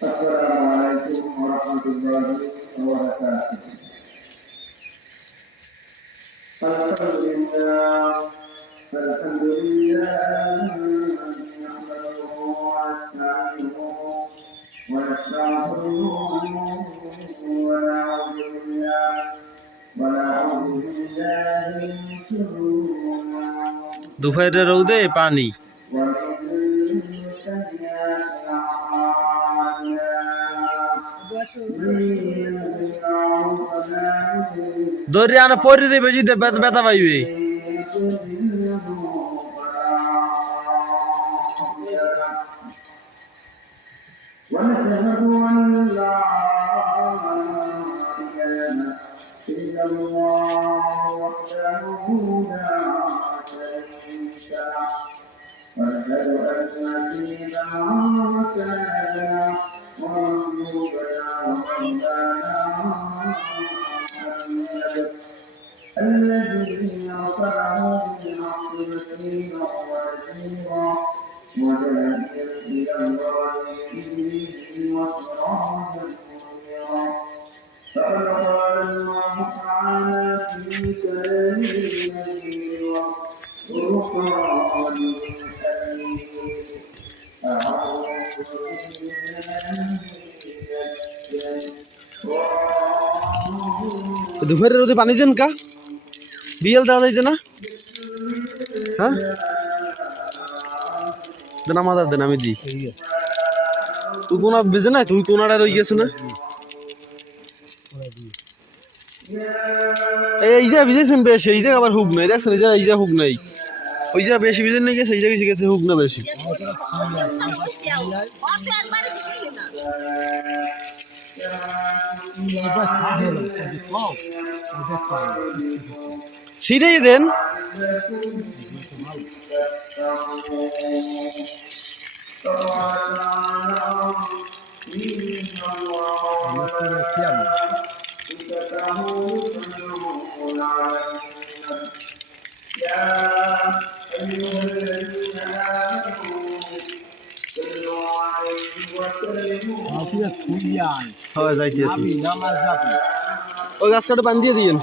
Assalamualaikum warahmatullahi wabarakatuh. Alhamdulillah, alhamdulillah, nahmaduhu wa nasta'inuhu wa nastaghfiruhu wa na'udzu billahi min shururi দুপুরের রোদে পানি দৌড়ে আনা পরে দেবে জিতে ব্যথা পাইবে ونشهد أن لا إله إلا الله وحده لا شريك له ونشهد أن سيدنا ومولانا ومولانا محمد الذي أرسله بالحق بشيرا ونذيرا وداعيا إلى الله بإذنه وسراجا منيرا فقد قال الله تعالى في كلامه المجيد والفرقان الحميد أعوذ দুপুরের রোদে পানি দেন কা বিয়েল দেওয়া যাইছে না হ্যাঁ দেন আমাদের দেন আমি দিই তুই কোনা বেজে না তুই কোনাটা রয়ে গেছে না এই যে ভিজেছেন বেশি এই যে আবার হুক নাই দেখছেন এই যে হুক নাই ওই যে বেশি ভিজে নিয়ে গেছে এই যে গেছে হুক না বেশি ছিড়েই দেন ওই গাছ কাটা বান্ধিয়ে দিয়েন